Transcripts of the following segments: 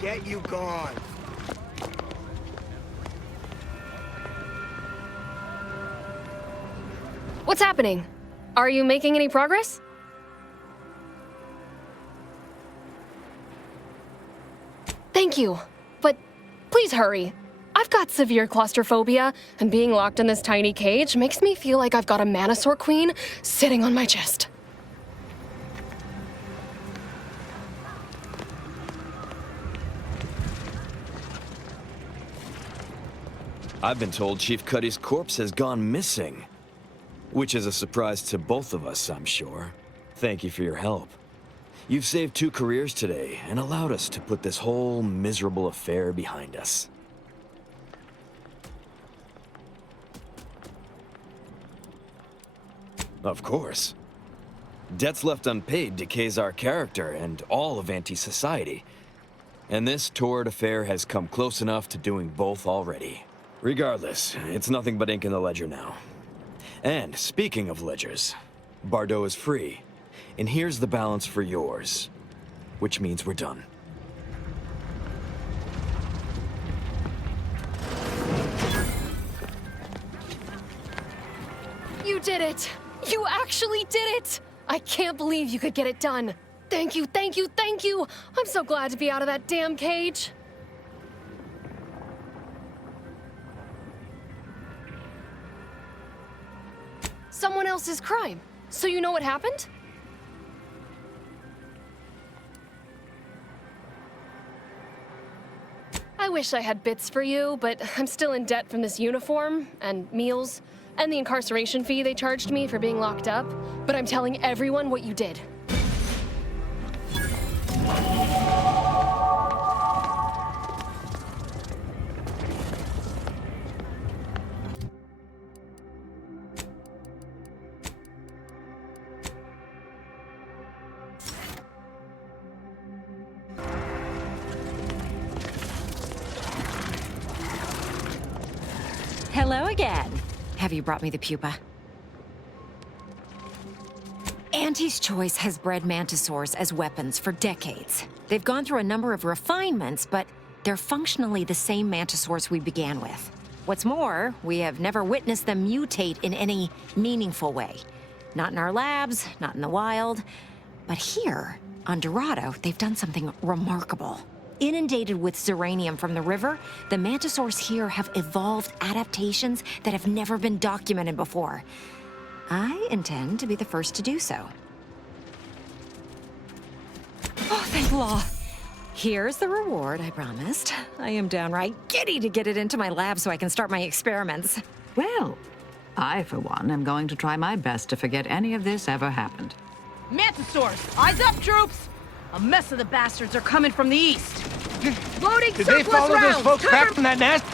Get you gone. What's happening? Are you making any progress? Thank you, but please hurry. I've got severe claustrophobia, and being locked in this tiny cage makes me feel like I've got a Manasaur queen sitting on my chest. I've been told Chief Cuddy's corpse has gone missing. Which is a surprise to both of us, I'm sure. Thank you for your help. You've saved 2 careers today and allowed us to put this whole miserable affair behind us. Of course. Debts left unpaid decays our character and all of anti-society. And this torrid affair has come close enough to doing both already. Regardless, it's nothing but ink in the ledger now. And speaking of ledgers, Bardot is free. And here's the balance for yours. Which means we're done. You did it! You actually did it! I can't believe you could get it done. Thank you, thank you, thank you! I'm so glad to be out of that damn cage. Someone else's crime. So you know what happened? I wish I had bits for you, but I'm still in debt from this uniform, and meals, and the incarceration fee they charged me for being locked up. But I'm telling everyone what you did. Hello again. Have you brought me the pupa? Auntie's Choice has bred mantisaurs as weapons for decades. They've gone through a number of refinements, but they're functionally the same mantisaurs we began with. What's more, we have never witnessed them mutate in any meaningful way. Not in our labs, not in the wild. But here, on Dorado, they've done something remarkable. Inundated with zeranium from the river, the mantisaurs here have evolved adaptations that have never been documented before. I intend to be the first to do so. Oh, thank law. Here's the reward I promised. I am downright giddy to get it into my lab so I can start my experiments. Well, I, for one, am going to try my best to forget any of this ever happened. Mantisaurs! Eyes up, troops! A mess of the bastards are coming from the east. Loading Did they surplus follow those rounds! folks back Cover- from that nest?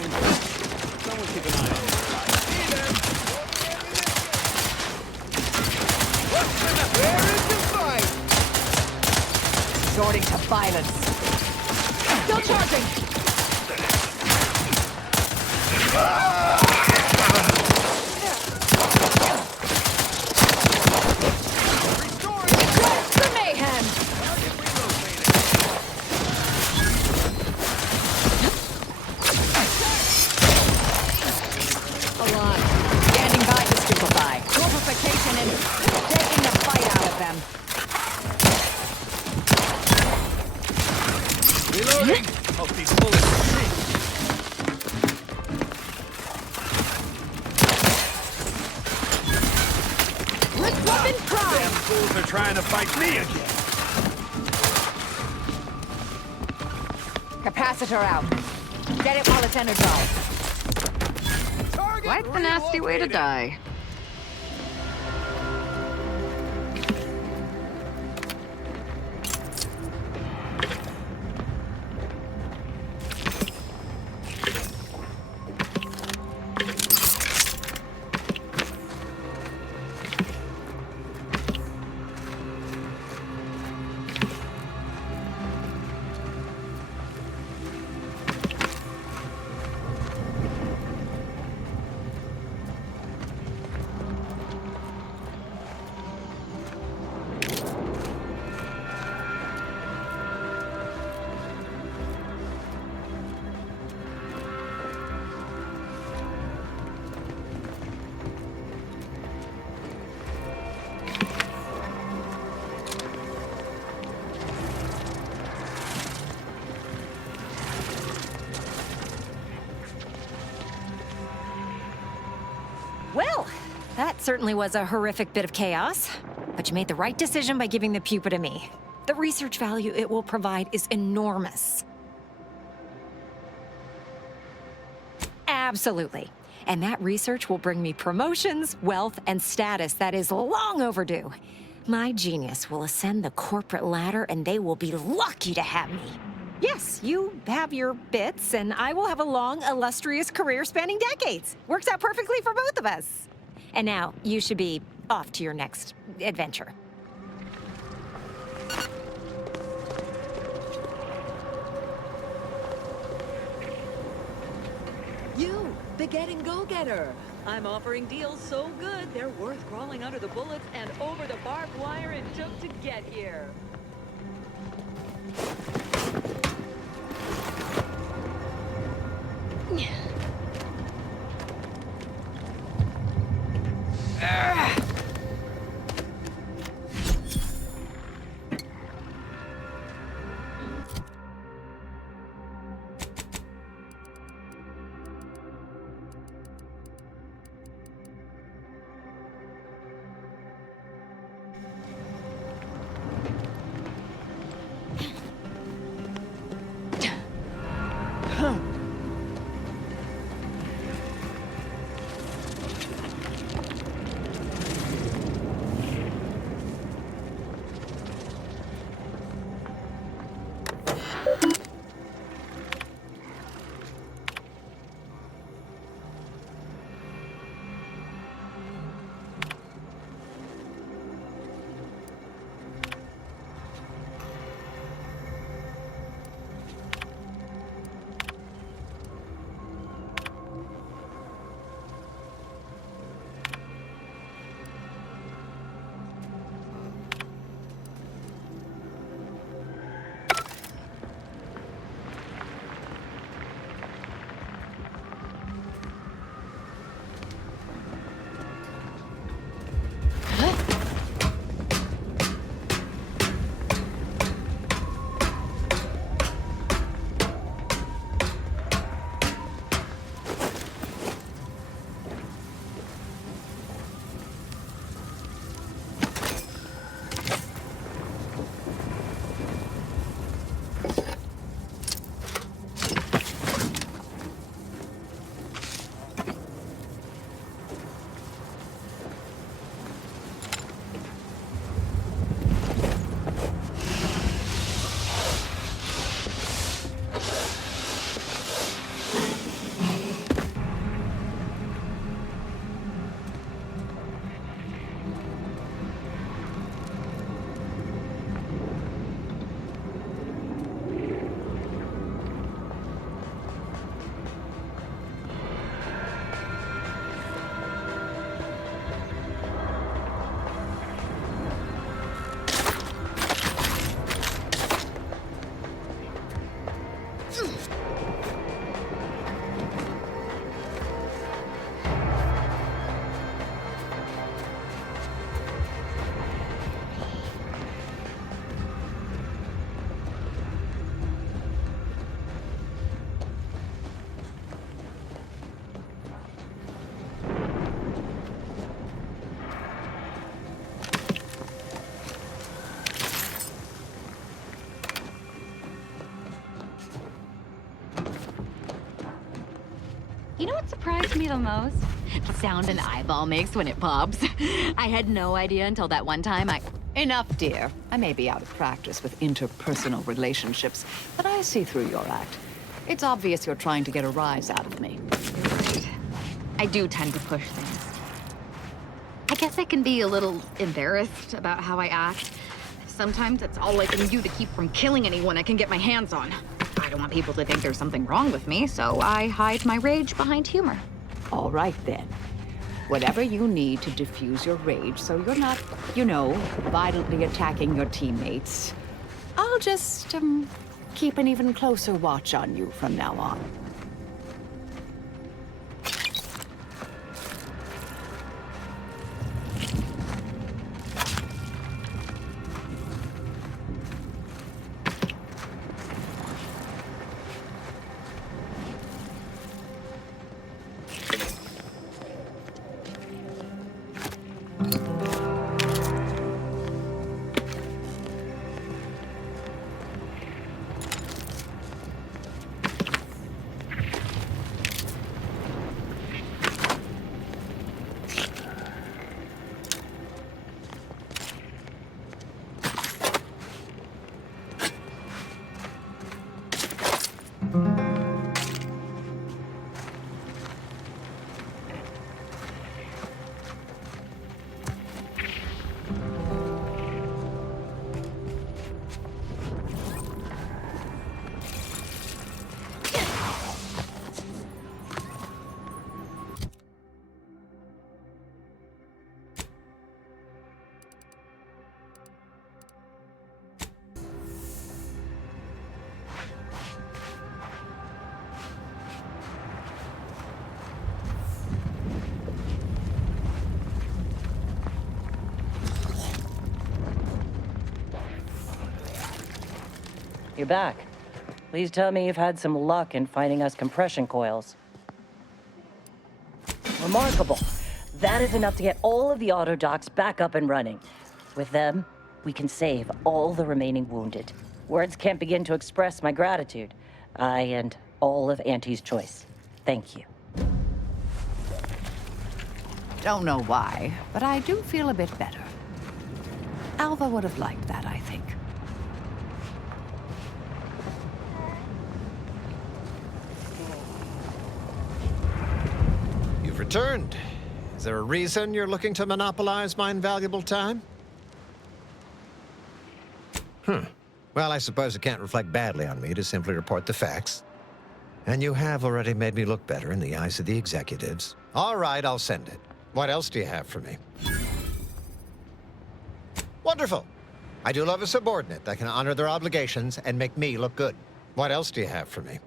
Someone keep an eye on this guy. Where is the fight? Resorting to violence. Still charging! Dress for mayhem! A lot. Standing by to stupefy. in crime! Damn fools are trying to fight me again. Capacitor out. Get it while it's energized. Quite the nasty way to die. Well, that certainly was a horrific bit of chaos. But you made the right decision by giving the pupa to me. The research value it will provide is enormous. Absolutely. And that research will bring me promotions, wealth, and status that is long overdue. My genius will ascend the corporate ladder, and they will be lucky to have me. Yes, you have your bits, and I will have a long, illustrious career spanning decades. Works out perfectly for both of us. And now, you should be off to your next adventure. You, the getting go-getter. I'm offering deals so good, they're worth crawling under the bullets and over the barbed wire it took to get here. amazes me the most? The sound an eyeball makes when it pops. I had no idea until that one time Enough, dear. I may be out of practice with interpersonal relationships, but I see through your act. It's obvious you're trying to get a rise out of me. I do tend to push things. I guess I can be a little embarrassed about how I act. Sometimes it's all I can do to keep from killing anyone I can get my hands on. I don't want people to think there's something wrong with me, so I hide my rage behind humor. All right, then. Whatever you need to diffuse your rage so you're not, you know, violently attacking your teammates. I'll just, keep an even closer watch on you from now on. You're back. Please tell me you've had some luck in finding us compression coils. Remarkable. That is enough to get all of the auto docks back up and running. With them, we can save all the remaining wounded. Words can't begin to express my gratitude. I and all of Auntie's choice. Thank you. Don't know why, but I do feel a bit better. Alva would have liked that, I think. You've returned. Is there a reason you're looking to monopolize my invaluable time? Well, I suppose it can't reflect badly on me to simply report the facts. And you have already made me look better in the eyes of the executives. All right, I'll send it. What else do you have for me? Wonderful. I do love a subordinate that can honor their obligations and make me look good. What else do you have for me?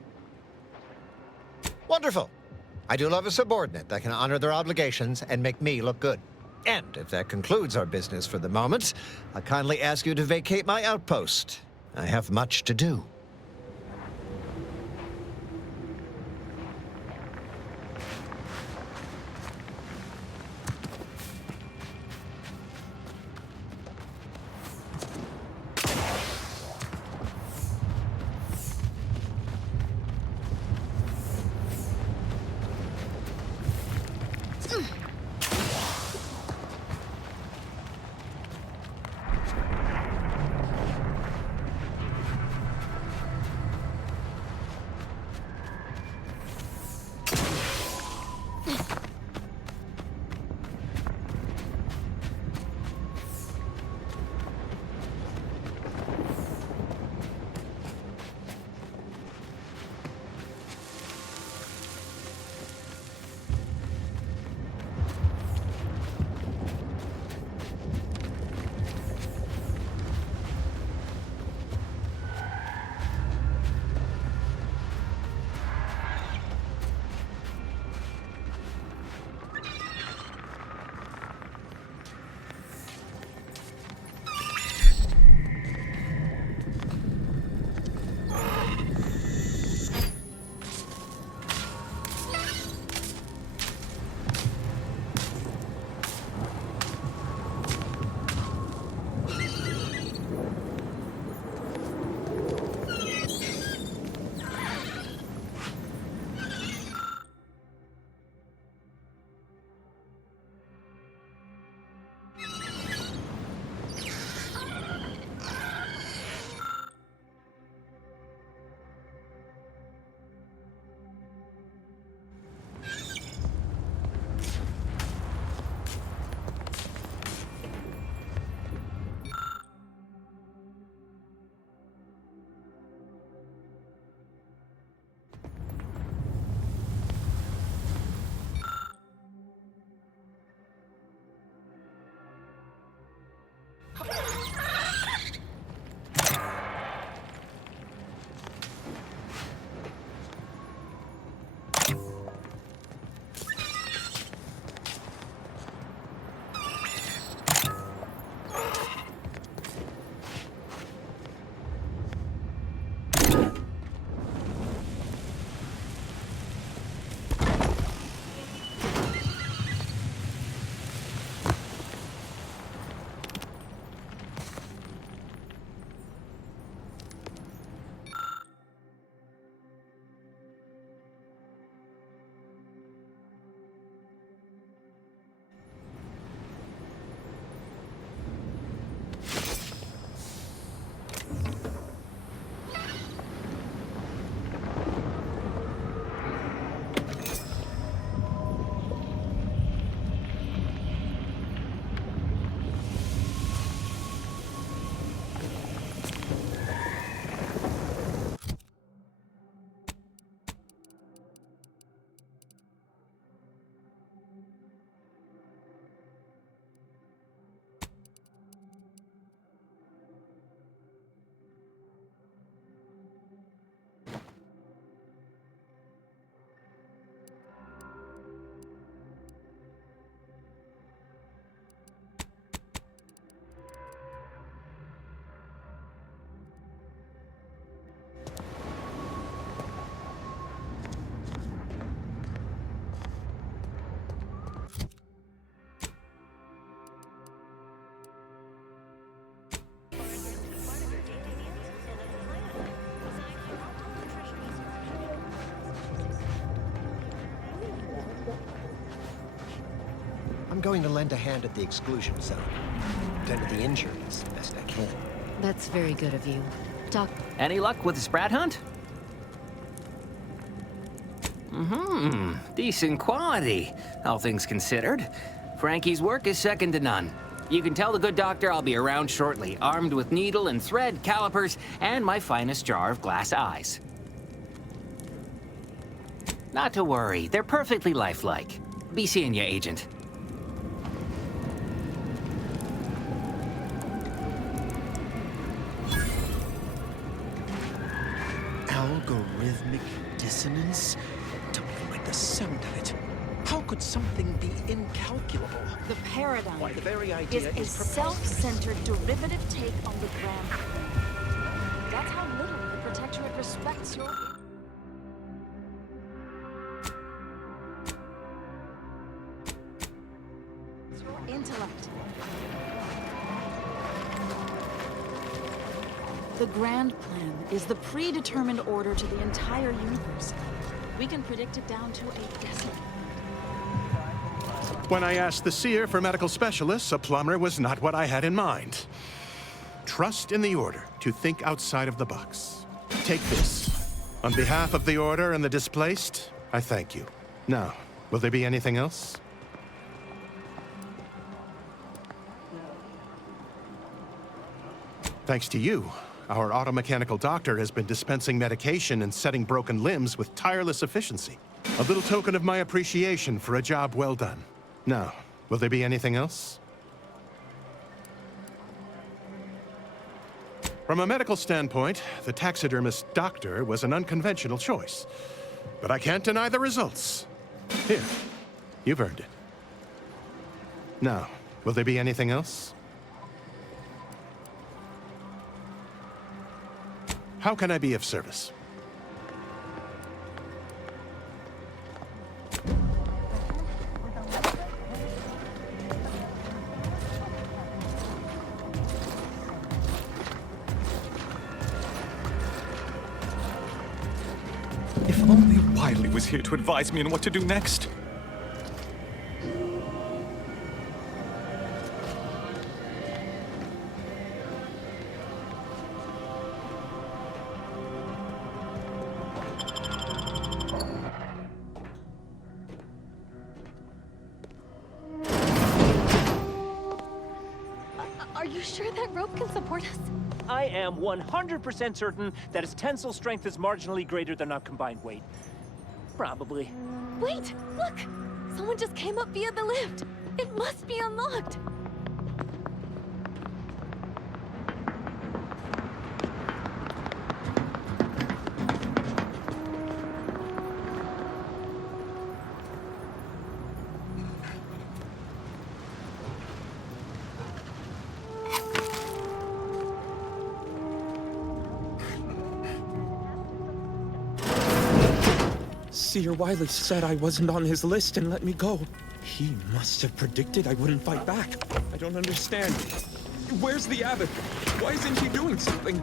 Wonderful. I do love a subordinate that can honor their obligations and make me look good. And if that concludes our business for the moment, I kindly ask you to vacate my outpost. I have much to do. I'm going to lend a hand at the exclusion zone. Tend to the injured as best I can. That's very good of you. Doc. Any luck with the Sprat hunt? Decent quality, all things considered. Frankie's work is second to none. You can tell the good doctor I'll be around shortly, armed with needle and thread, calipers, and my finest jar of glass eyes. Not to worry, they're perfectly lifelike. Be seeing ya, Agent. Algorithmic dissonance? Don't even like the sound of it. How could something be incalculable? The paradigm Why, the very idea is a self-centered derivative take on the grand plan. That's how little the Protectorate respects your intellect. The grand plan is the predetermined order to the entire universe. We can predict it down to a decimal. When I asked the seer for medical specialists, a plumber was not what I had in mind. Trust in the Order to think outside of the box. Take this. On behalf of the Order and the displaced, I thank you. Now, will there be anything else? Thanks to you, our automechanical doctor has been dispensing medication and setting broken limbs with tireless efficiency. A little token of my appreciation for a job well done. Now, will there be anything else? From a medical standpoint, the taxidermist doctor was an unconventional choice. But I can't deny the results. Here, you've earned it. Now, will there be anything else? How can I be of service? If only Wiley was here to advise me on what to do next. Are you sure that rope can support us? I am 100% certain that its tensile strength is marginally greater than our combined weight. Probably. Wait, look! Someone just came up via the lift. It must be unlocked. Seer Wiley said I wasn't on his list and let me go. He must have predicted I wouldn't fight back. I don't understand. Where's the Abbot? Why isn't he doing something?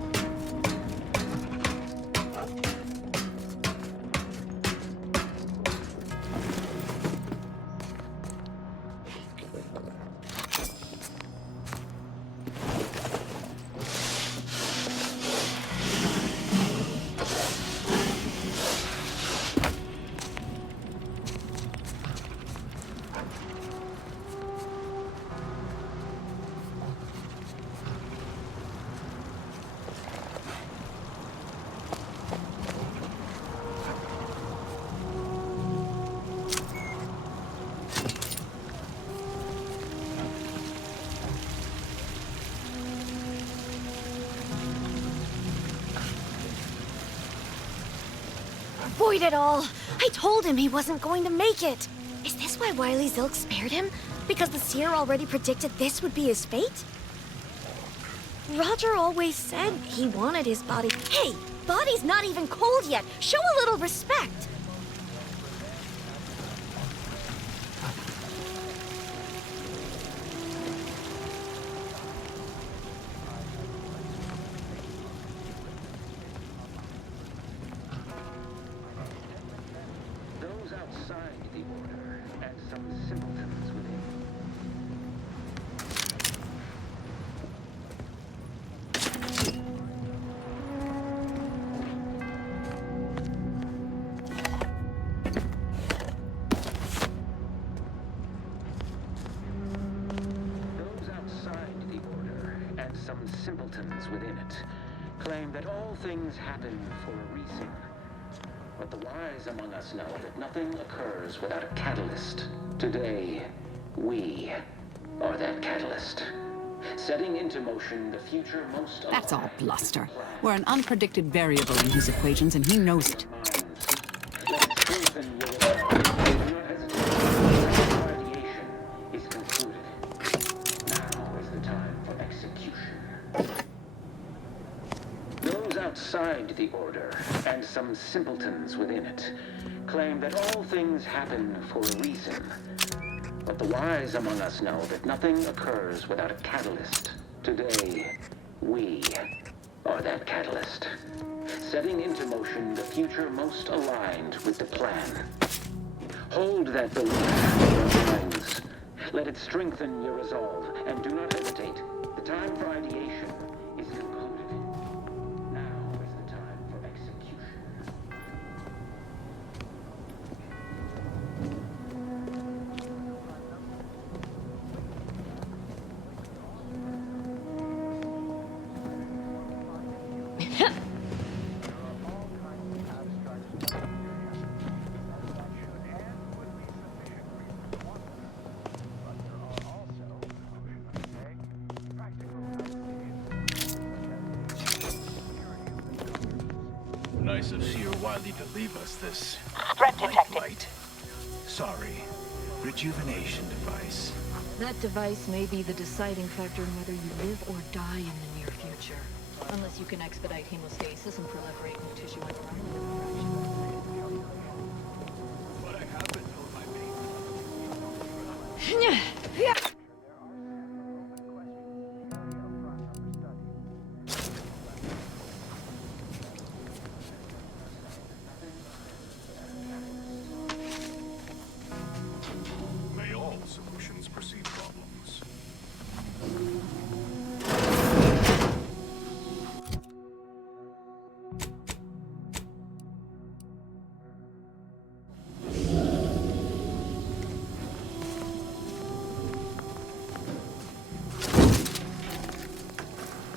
Avoid it all! I told him he wasn't going to make it! Is this why Wiley's ilk spared him? Because the seer already predicted this would be his fate? Roger always said he wanted his body. Hey, body's not even cold yet! Show a little respect! some simpletons within it claim that all things happen for a reason. But the wise among us know that nothing occurs without a catalyst. Today, we are that catalyst, setting into motion the future most alive. That's all bluster. We're an unpredicted variable in his equations, and he knows it. Is concluded. Now is the time for execution. Those outside the Order, and some simpletons within it, claim that all things happen for a reason. But the wise among us know that nothing occurs without a catalyst. Today, we are that catalyst, setting into motion the future most aligned with the plan. Hold that belief in your minds. Let it strengthen your resolve, and do not hesitate. The time for ideation is concluded. Now is the time for execution. Nice of Sir Wiley to leave us this Threat detected. light. Sorry. Rejuvenation device. That device may be the deciding factor in whether you live or die in the near future. Unless you can expedite hemostasis and proliferate new tissue environment. But I have been told by May all solutions precede problems.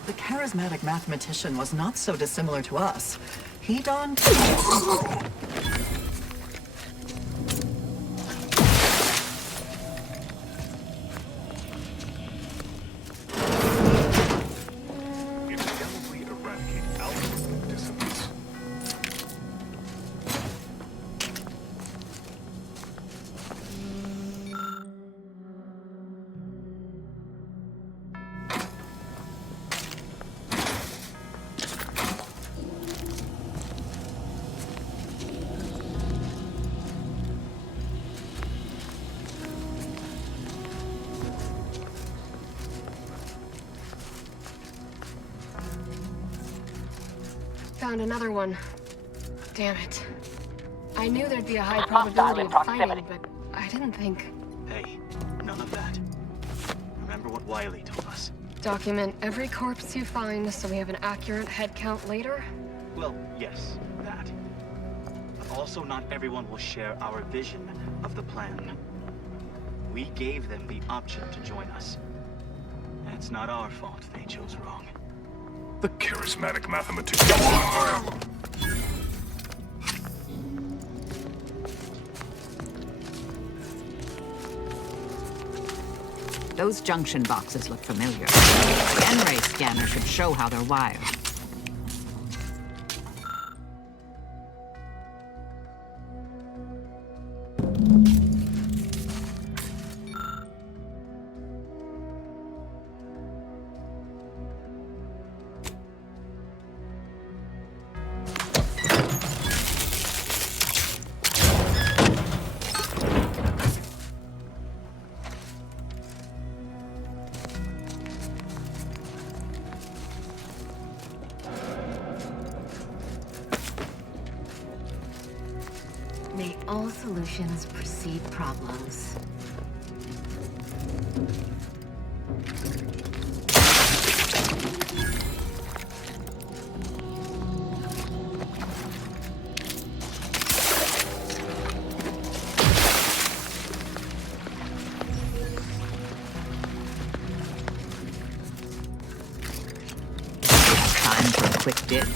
The charismatic mathematician was not so dissimilar to us. He donned... Indelibly eradicate algorithm dissonance. Found another one. Damn it. I knew there'd be a high probability of finding, but I didn't think. Hey, none of that. Remember what Wiley told us. Document every corpse you find so we have an accurate head count later? Well, yes, that. But also not everyone will share our vision of the plan. We gave them the option to join us. And it's not our fault they chose wrong. The charismatic mathematician. Those junction boxes look familiar. The N-ray scanner should show how they're wired. May all solutions precede problems. quick dip.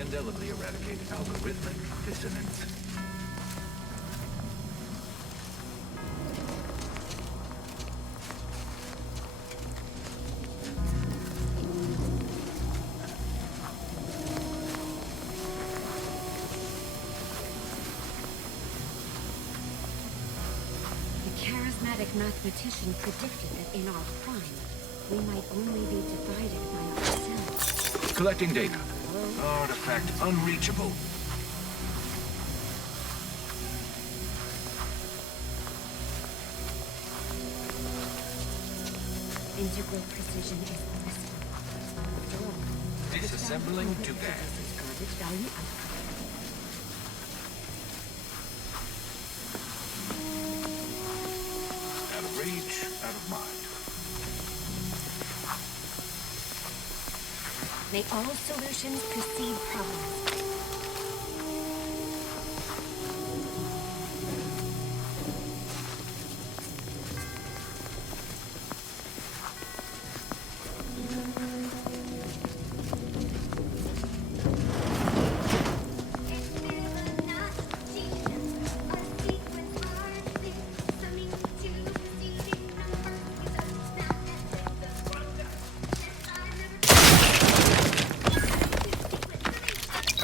Indelibly eradicated algorithmic dissonance. The charismatic mathematician predicted that in our prime, we might only be divided by ourselves. Collecting data. Artifact unreachable. Integral precision is blissful. After all, Disassembling to gas. garbage value output. Out of reach, out of mind. May all solutions precede problems.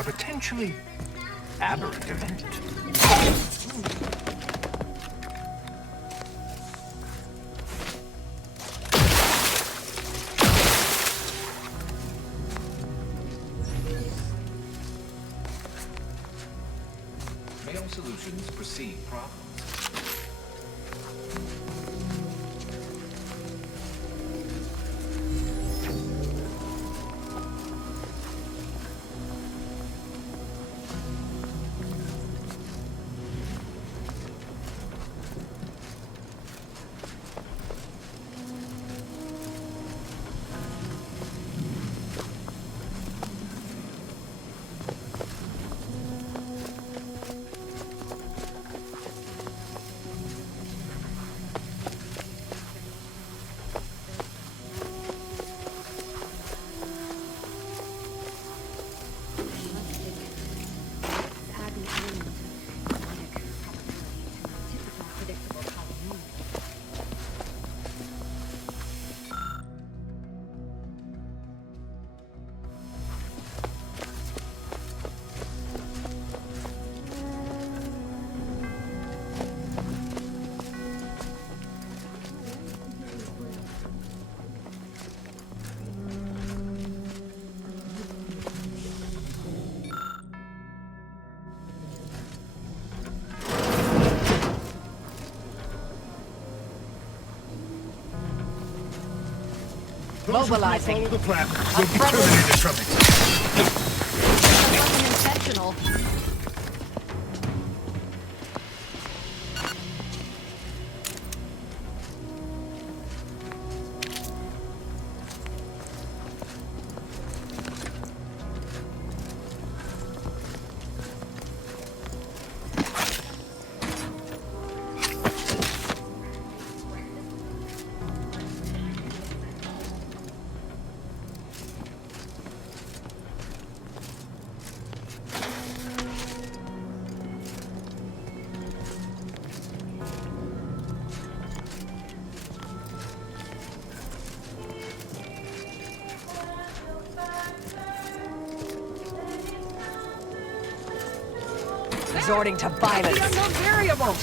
Potentially aberrant event. May all solutions precede problems. Mobilizing. Follow the plan. We'll be terminated from it. That wasn't intentional. Resorting to violence. The unknown variable.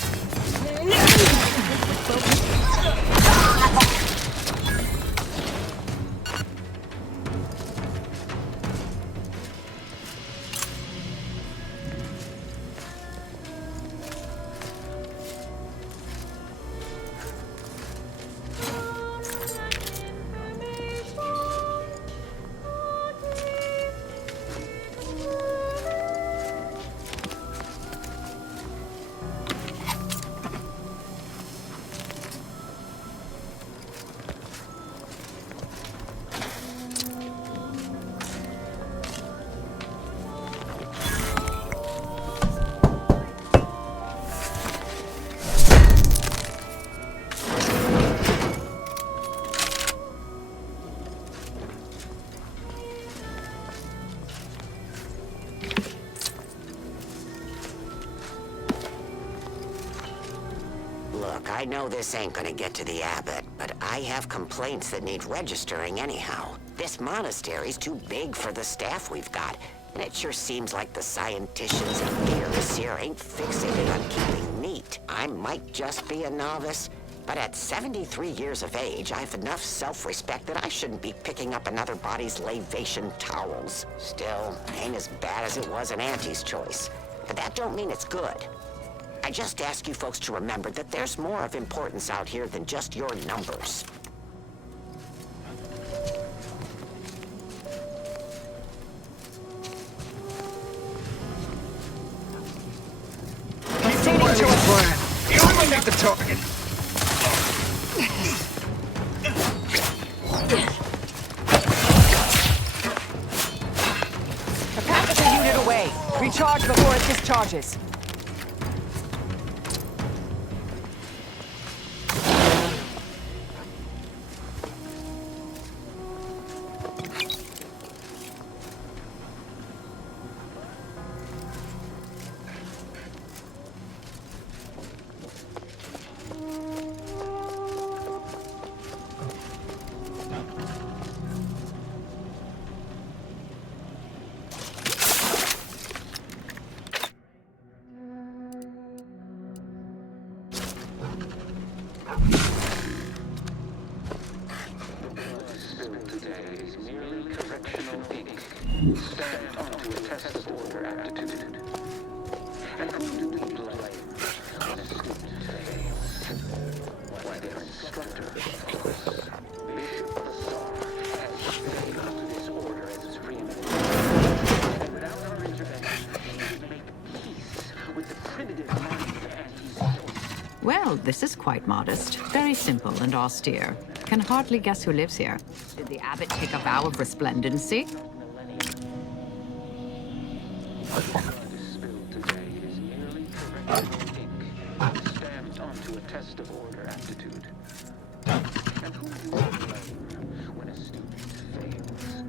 I know this ain't gonna get to the Abbot, but I have complaints that need registering anyhow. This monastery's too big for the staff we've got, and it sure seems like the scienticians and theorists here ain't fixated on keeping neat. I might just be a novice, but at 73 years of age, I have enough self-respect that I shouldn't be picking up another body's lavation towels. Still, ain't as bad as it was in Auntie's choice. But that don't mean it's good. I just ask you folks to remember that there's more of importance out here than just your numbers. You eliminate the target. The path is a unit away. Recharge before it discharges. Stamped onto a test of order aptitude. And who do we blame when a student fails? Why, their instructor, of course. Bishop Bassar has failed this order as its preeminent. And without our intervention, he would make peace with the primitive mind of Auntie's. Well, this is quite modest. Very simple and austere. Can hardly guess who lives here. Did the abbot take a vow of resplendency? Stamped onto a test of order aptitude. And who do you blame when a student fails?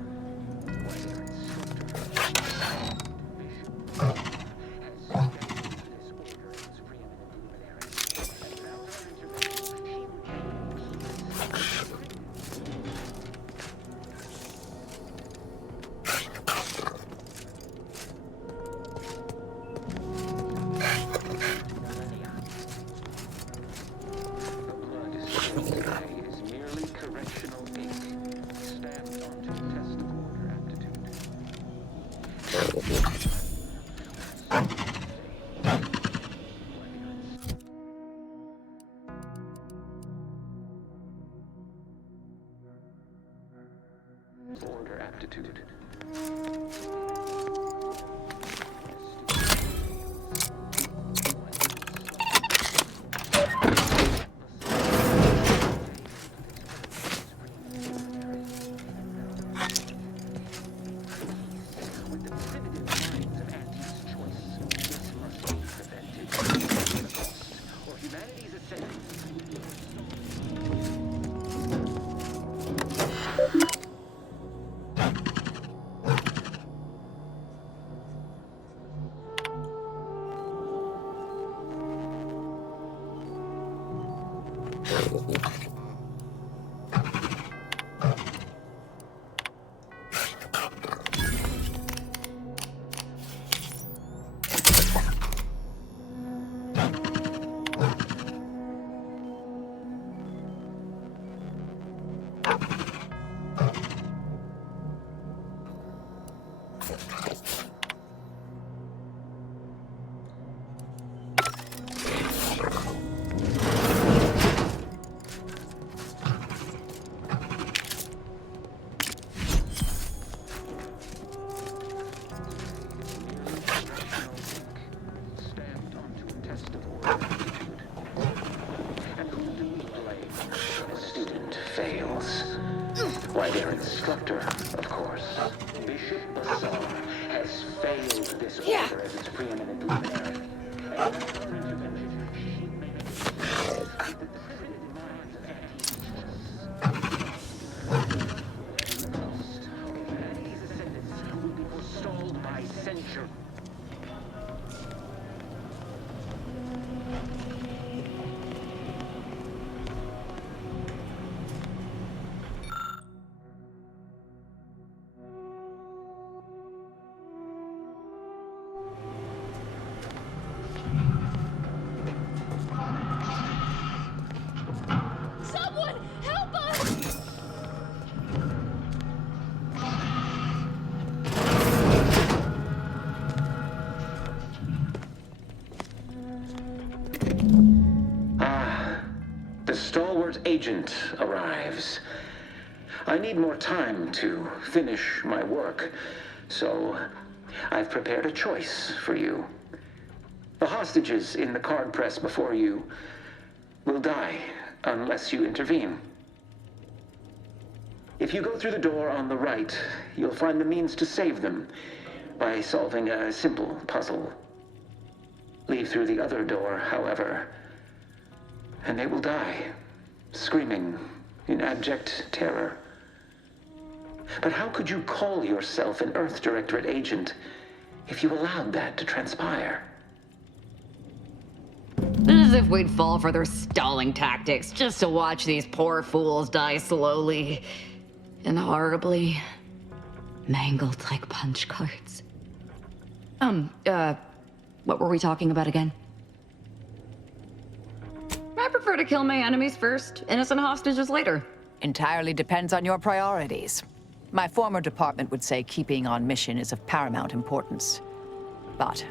Why, their instructor, Bishop, has failed this order as its preeminent luminary. And without our intervention, she would order aptitude. Why, their instructor, of course. Bishop Bassar has failed this order as its preeminent luminary. And without our intervention, she would make peace with the primitive minds of Auntie's. The cost of humanity's ascendance will be forestalled by centuries. lives. I need more time to finish my work, so I've prepared a choice for you. The hostages in the card press before you will die unless you intervene. If you go through the door on the right, you'll find the means to save them by solving a simple puzzle. Leave through the other door, however, and they will die, screaming in abject terror. But how could you call yourself an Earth Directorate agent if you allowed that to transpire? As if we'd fall for their stalling tactics just to watch these poor fools die slowly and horribly, mangled like punch cards. What were we talking about again? I prefer to kill my enemies first, innocent hostages later. Entirely depends on your priorities. My former department would say keeping on mission is of paramount importance. But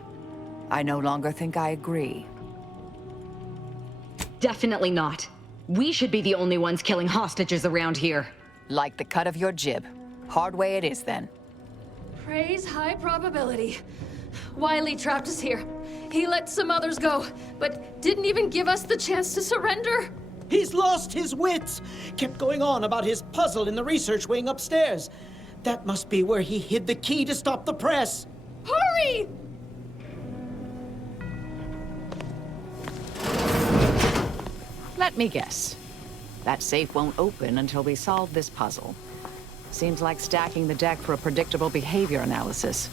I no longer think I agree. Definitely not. We should be the only ones killing hostages around here. Like the cut of your jib. Hard way it is, then. Praise high probability. Wiley trapped us here. He let some others go, but didn't even give us the chance to surrender. He's lost his wits. Kept going on about his puzzle in the research wing upstairs. That must be where he hid the key to stop the press. Hurry! Let me guess. That safe won't open until we solve this puzzle. Seems like stacking the deck for a predictable behavior analysis.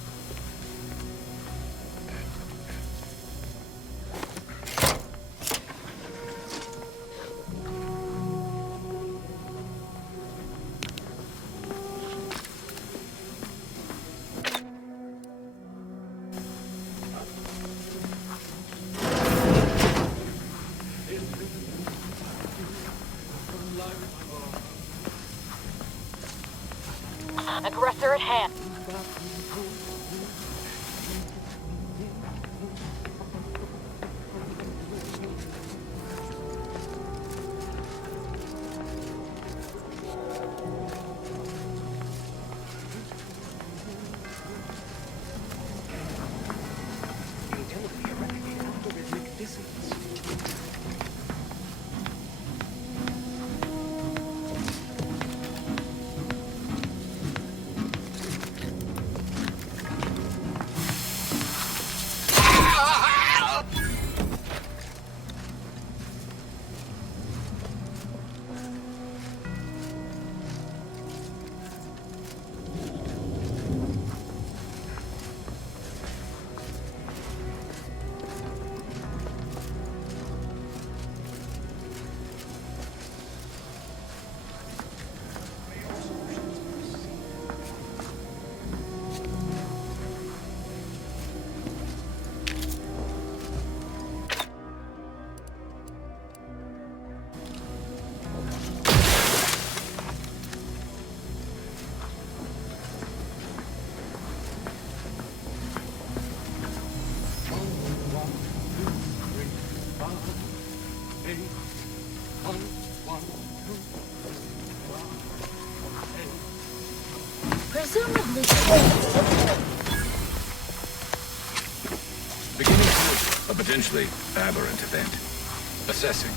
Aggressor at hand. Presumably. Beginning a potentially aberrant event. Assessing.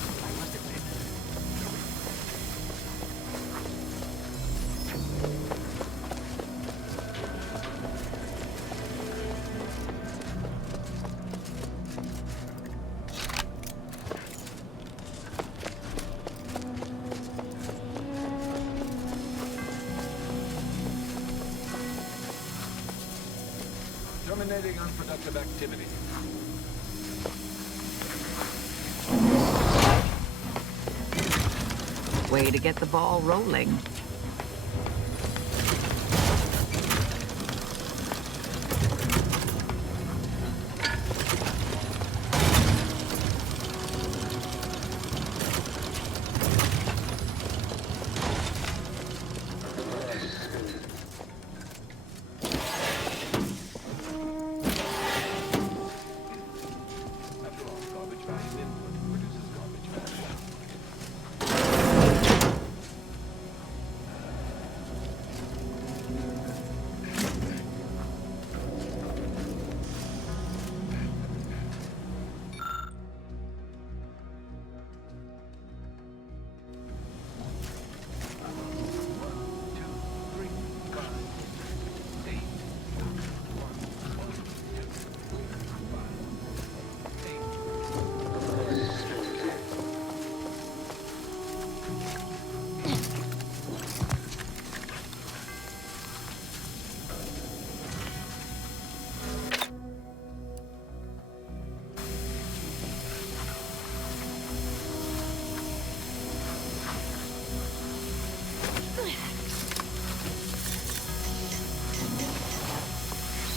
Terminating unproductive activity. Way to get the ball rolling.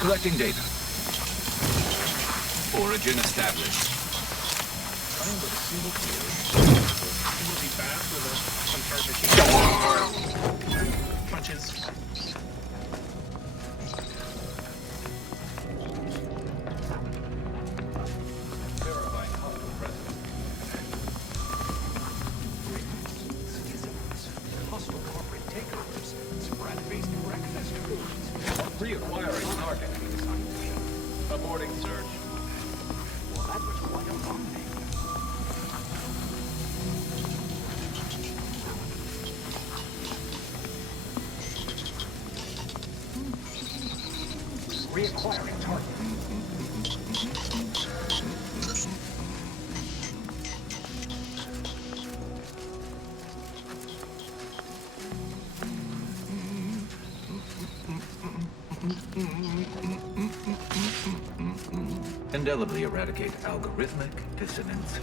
Collecting data. Origin established. I am but a single player. Will be fast with a confirmed machine. Punches. Verifying hostile presence. Hostile corporate takeovers. Spread-based breakfast foods. Reacquiring target. Aborting search. Well, that was quite a finding. Reacquiring target. Indelibly eradicate algorithmic dissonance.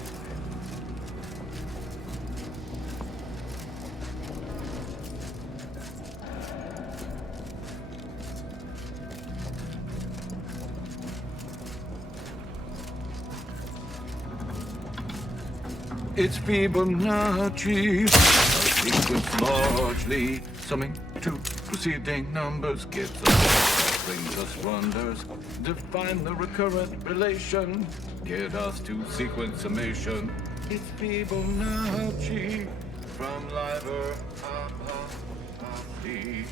It's Fibonacci, a sequence largely summing to preceding numbers gives us brings us wonders. Define the recurrent relation, get us to sequence summation. It's Fibonacci from Liber Apathy.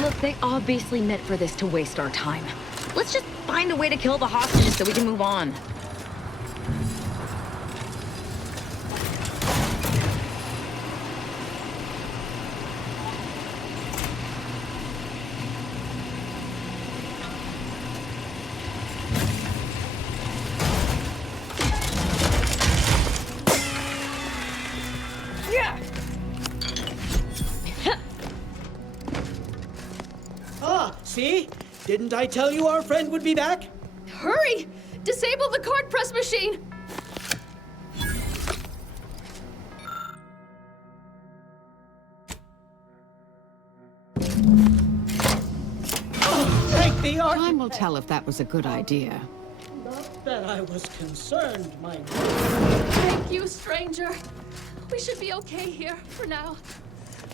Look, they obviously meant for this to waste our time. Let's just find a way to kill the hostages so we can move on. See? Didn't I tell you our friend would be back? Hurry! Disable the card press machine! Thank the Time will tell if that was a good idea. Not that I was concerned, my lord. Thank you, stranger. We should be okay here for now.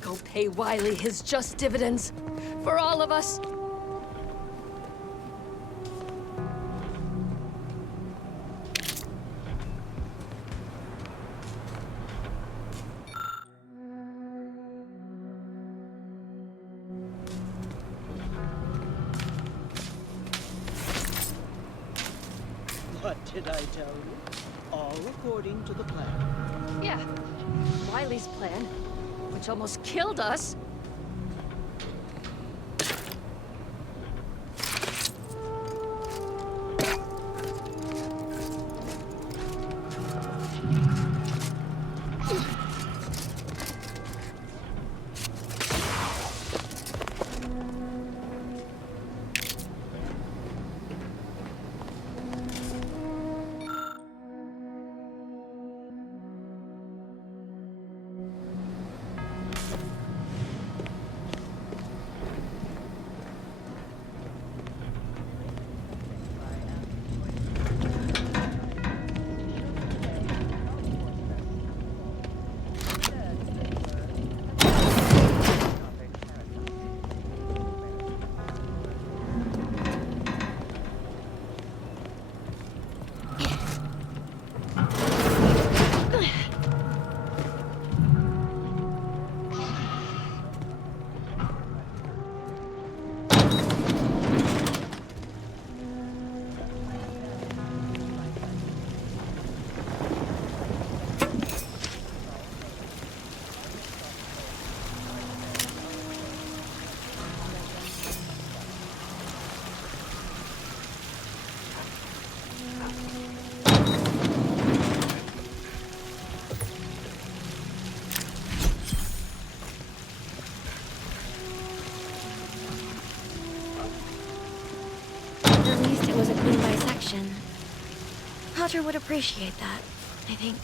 Go pay Wiley his just dividends. For all of us. What did I tell you? All according to the plan. Yeah. Wiley's plan, which almost killed us. Potter would appreciate that, I think.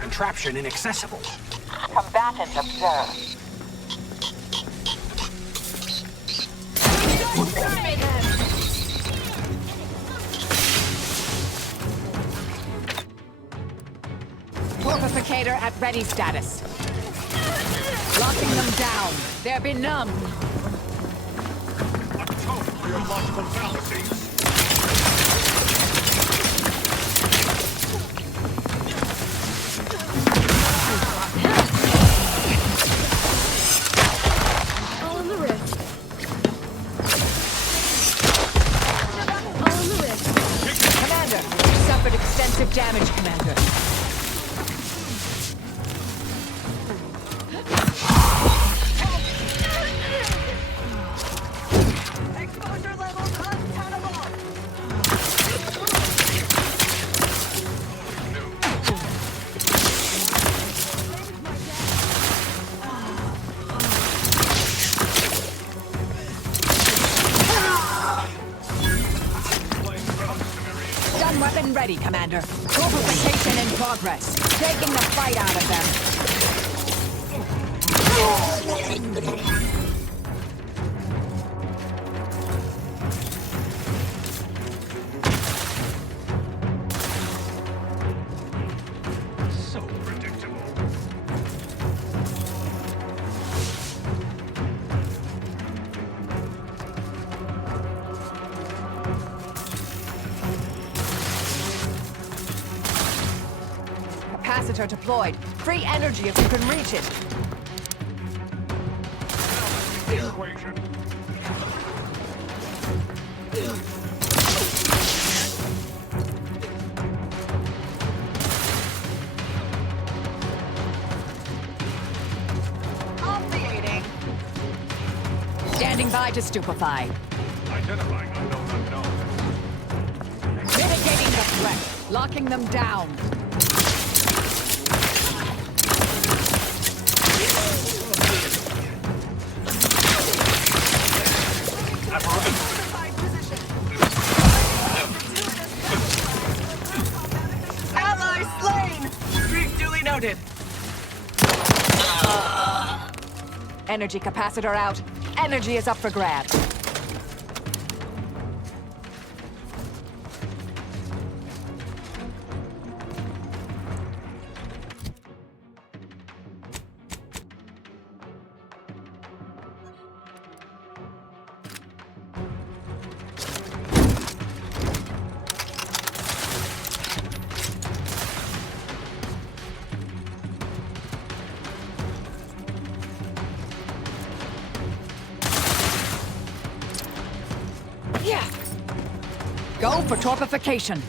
Contraption inaccessible. Combatant observed. Torpificator at ready status. Locking them down. They're benumbed. Atone for your logical fallacies. Damage, Commander. Exposure levels untenable. Stun weapon ready, Commander. Torpification in progress. Taking the fight out of them. So predictable. Capacitor deployed. Free energy if you can reach it. Equation. Obviating. Standing by to stupefy. Identifying unknown. Mitigating the threat. Locking them down. Ally slain! Grief duly noted. Energy capacitor out. Energy is up for grabs. Go for torpification.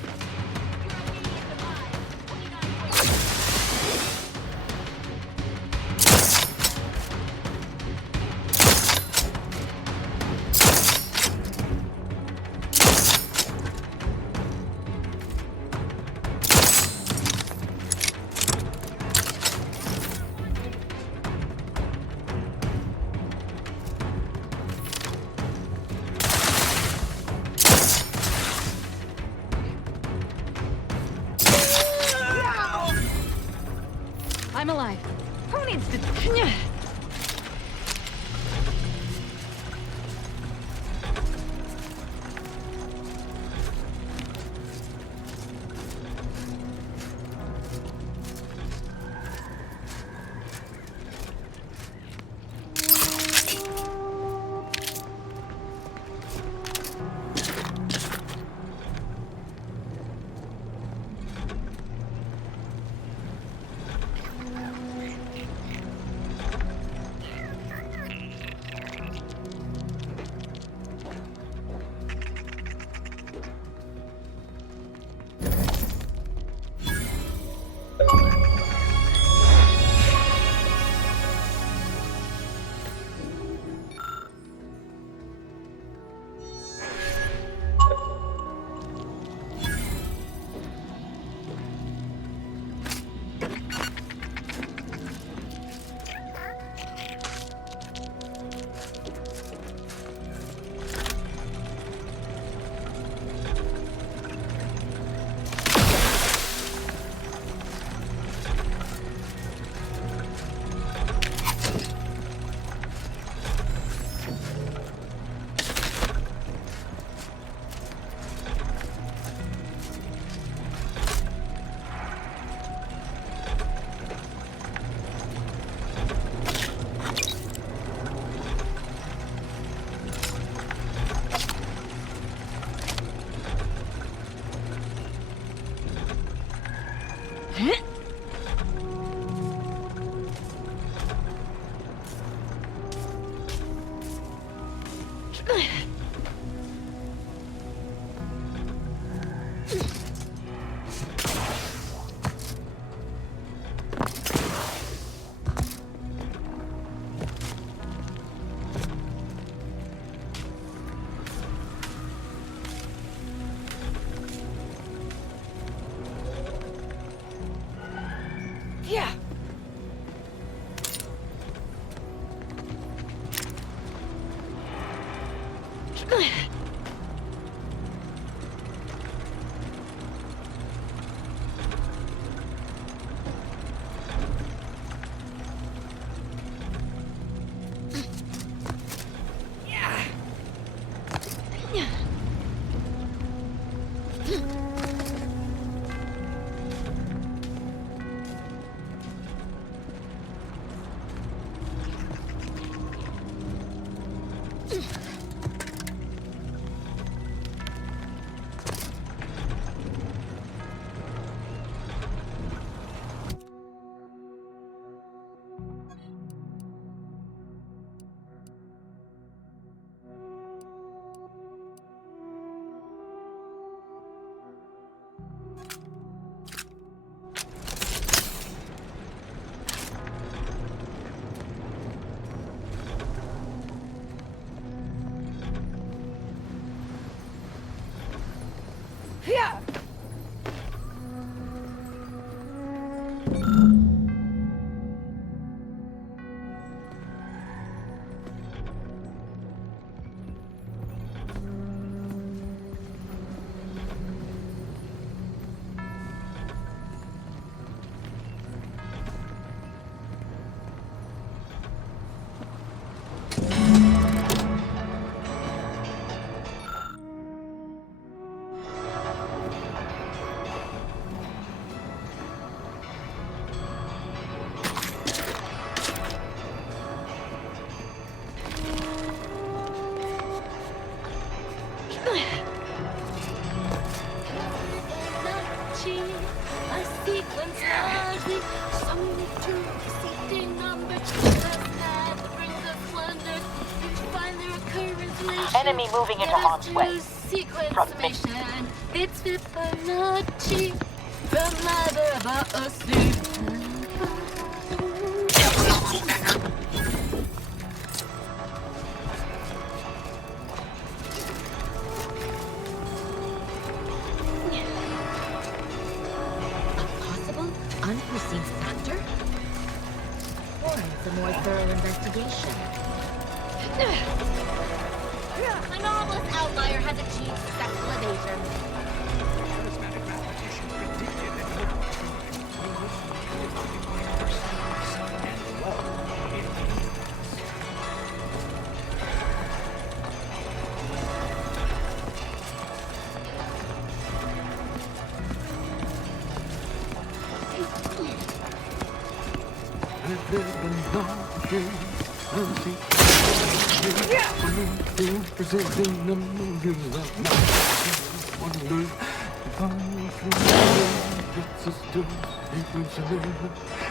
I'm alive. Who needs to... Yeah. Yeah. wisely. Some to exceeding number. That brings us wonders. Which find their occurrence relation. Enemy moving into harm's way. Sequence summation. It's Fibonacci. From mother about asleep. Unforeseen factor? Warrants a more thorough investigation. An anomalous outlier has achieved successful evasion. Charismatic mathematician predicted that no and love in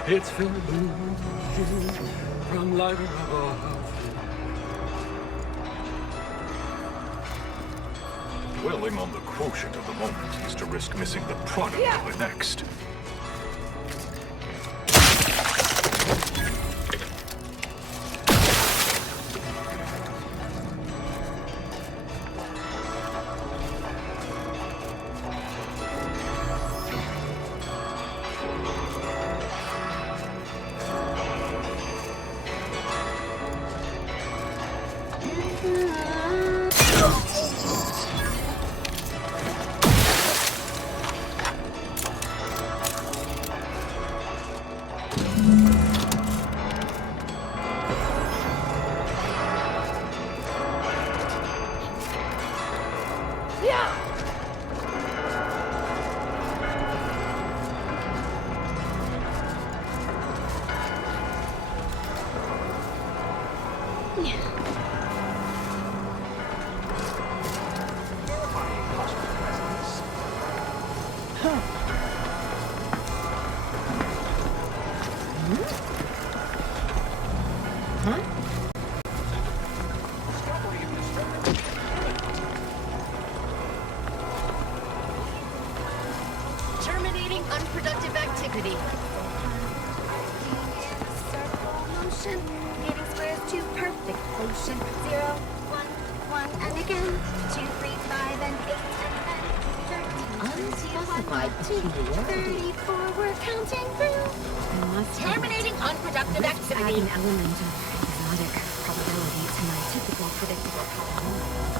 It's from light above. Dwelling on the quotient of the moment is to risk missing the product of the next. Terminating unproductive activity. Circle motion. Getting squares to perfect quotient. 0, 1, 1, and again. 2, 3, 5, and 8, and 13. Unspecified peculiarity. 34, we're counting through. Terminating unproductive activity. Add an element of exotic probability to my typical predictable probability.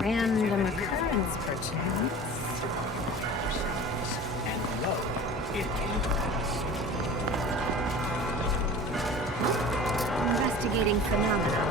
Random occurrence, perchance. And lo, it came to pass. Investigating phenomena.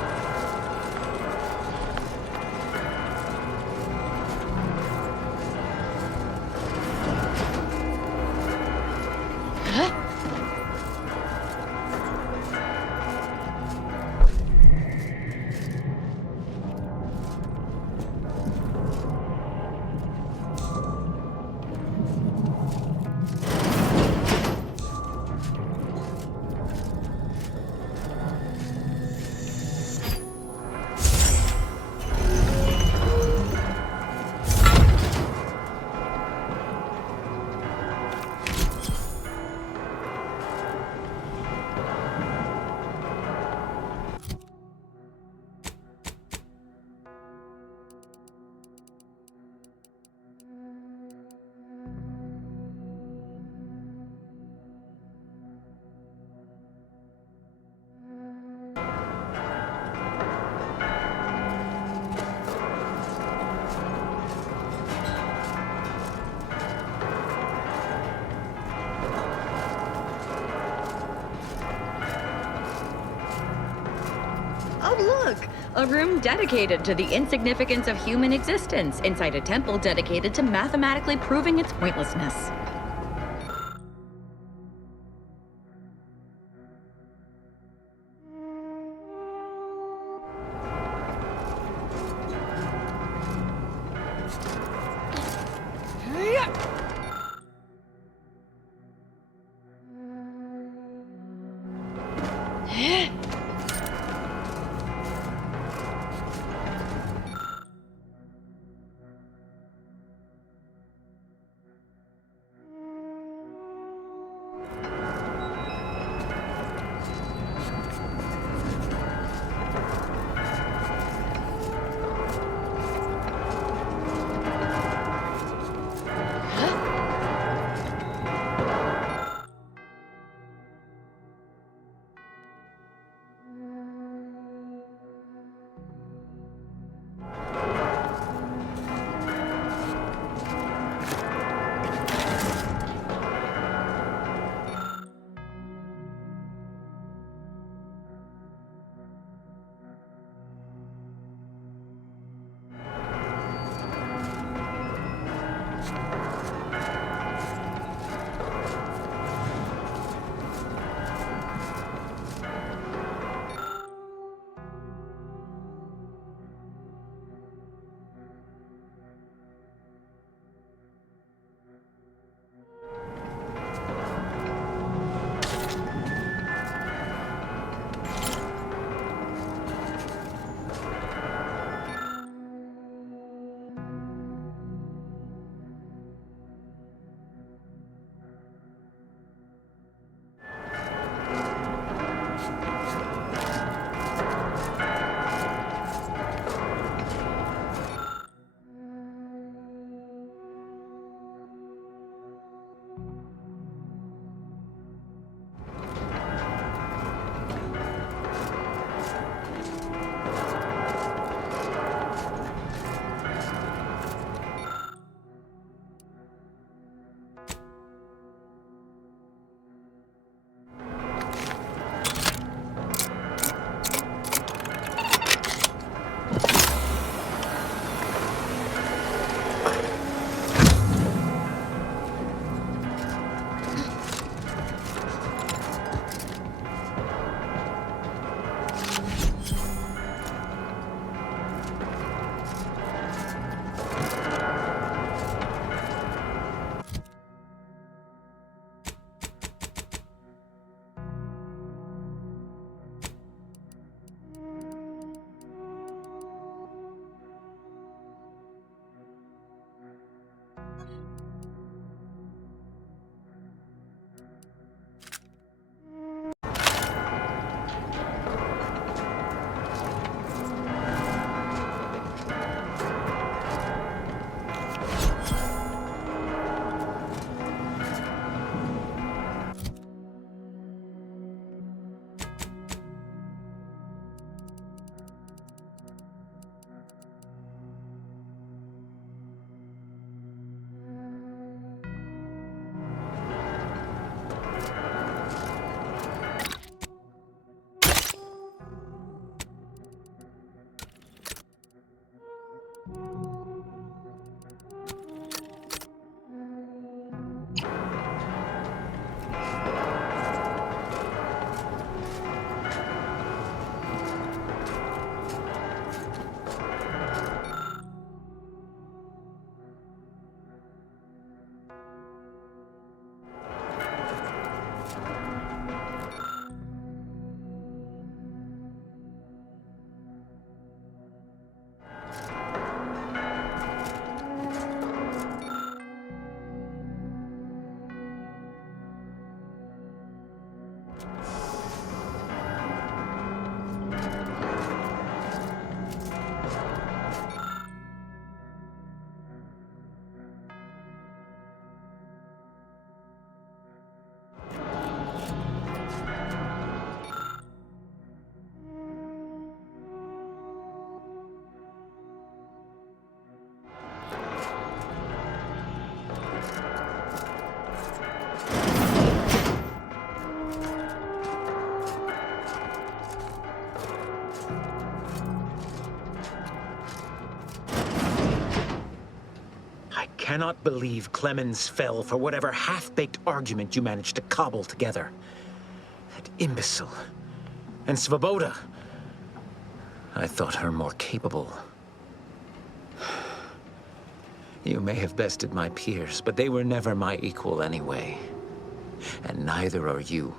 Oh, look! A room dedicated to the insignificance of human existence inside a temple dedicated to mathematically proving its pointlessness. I cannot believe Clemens fell for whatever half-baked argument you managed to cobble together. That imbecile. And Svoboda. I thought her more capable. You may have bested my peers, but they were never my equal anyway. And neither are you.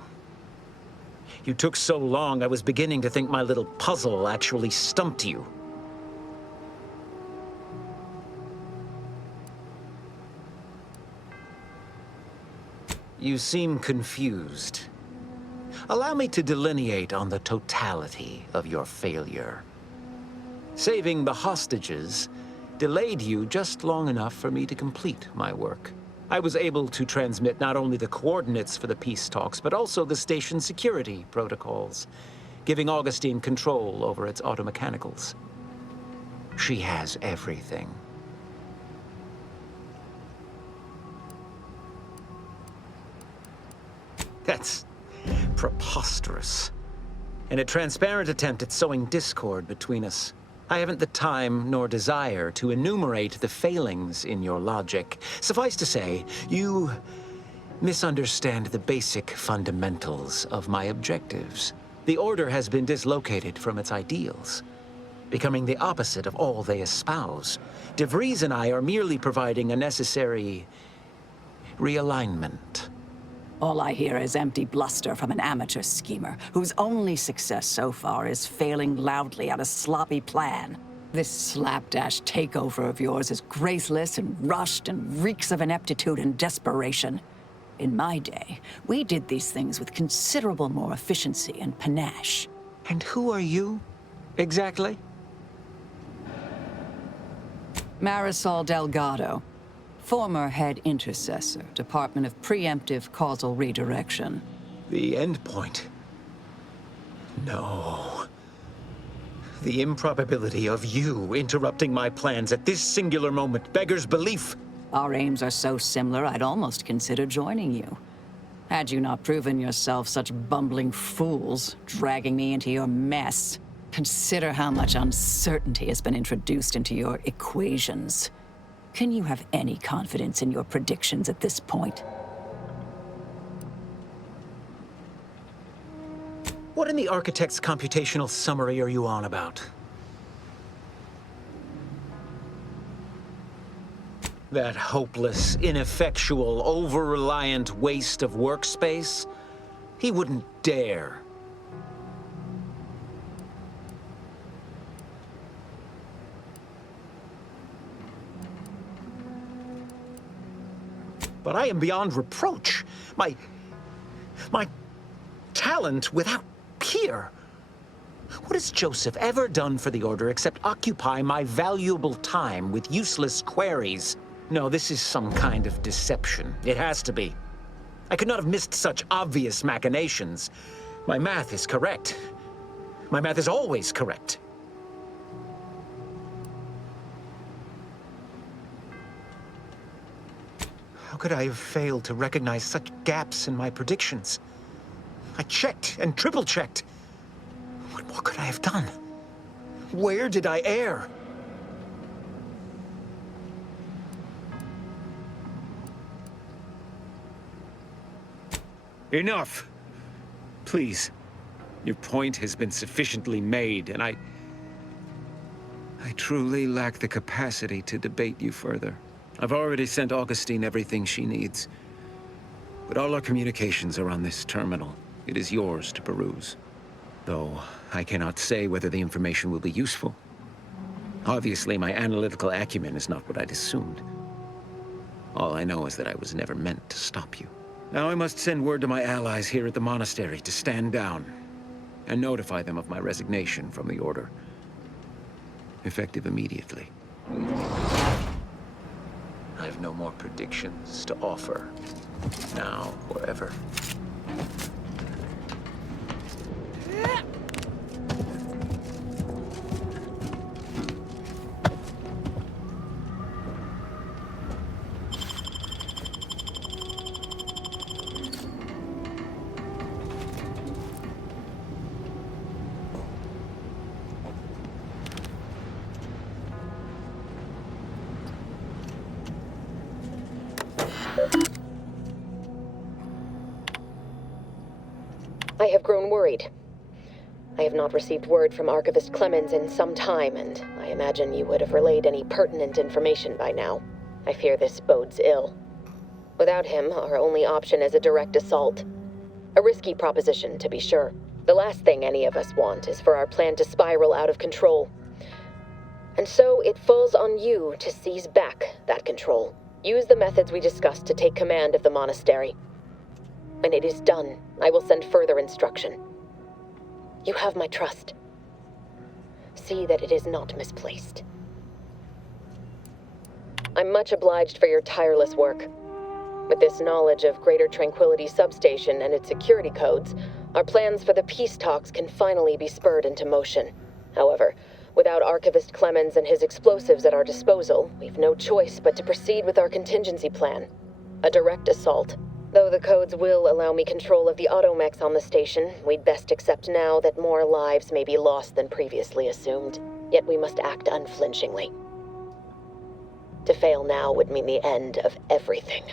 You took so long, I was beginning to think my little puzzle actually stumped you. You seem confused. Allow me to delineate on the totality of your failure. Saving the hostages delayed you just long enough for me to complete my work. I was able to transmit not only the coordinates for the peace talks, but also the station security protocols, giving Augustine control over its automechanicals. She has everything. That's preposterous. In a transparent attempt at sowing discord between us, I haven't the time nor desire to enumerate the failings in your logic. Suffice to say, you misunderstand the basic fundamentals of my objectives. The Order has been dislocated from its ideals, becoming the opposite of all they espouse. De Vries and I are merely providing a necessary realignment. All I hear is empty bluster from an amateur schemer, whose only success so far is failing loudly at a sloppy plan. This slapdash takeover of yours is graceless and rushed and reeks of ineptitude and desperation. In my day, we did these things with considerable more efficiency and panache. And who are you, exactly? Marisol Delgado. Former head intercessor, Department of Preemptive Causal Redirection. The endpoint? No. The improbability of you interrupting my plans at this singular moment beggars belief. Our aims are so similar, I'd almost consider joining you. Had you not proven yourself such bumbling fools, dragging me into your mess. Consider how much uncertainty has been introduced into your equations. Can you have any confidence in your predictions at this point? What in the Architect's computational summary are you on about? That hopeless, ineffectual, over-reliant waste of workspace? He wouldn't dare. But I am beyond reproach. My talent without peer. What has Joseph ever done for the Order except occupy my valuable time with useless queries? No, this is some kind of deception. It has to be. I could not have missed such obvious machinations. My math is correct. My math is always correct. How could I have failed to recognize such gaps in my predictions? I checked and triple-checked. What more could I have done? Where did I err? Enough! Please. Your point has been sufficiently made, and I truly lack the capacity to debate you further. I've already sent Augustine everything she needs. But all our communications are on this terminal. It is yours to peruse. Though I cannot say whether the information will be useful. Obviously, my analytical acumen is not what I'd assumed. All I know is that I was never meant to stop you. Now I must send word to my allies here at the monastery to stand down and notify them of my resignation from the Order. Effective immediately. I have no more predictions to offer, now or ever. grown worried. I have not received word from Archivist Clemens in some time, and I imagine you would have relayed any pertinent information by now. I fear this bodes ill. Without him, our only option is a direct assault. A risky proposition, to be sure. The last thing any of us want is for our plan to spiral out of control. And so it falls on you to seize back that control. Use the methods we discussed to take command of the monastery. When it is done, I will send further instruction. You have my trust. See that it is not misplaced. I'm much obliged for your tireless work. With this knowledge of Greater Tranquility Substation and its security codes, our plans for the peace talks can finally be spurred into motion. However, without Archivist Clemens and his explosives at our disposal, we've no choice but to proceed with our contingency plan. A direct assault. Though the codes will allow me control of the automechs on the station, we'd best accept now that more lives may be lost than previously assumed. Yet we must act unflinchingly. To fail now would mean the end of everything.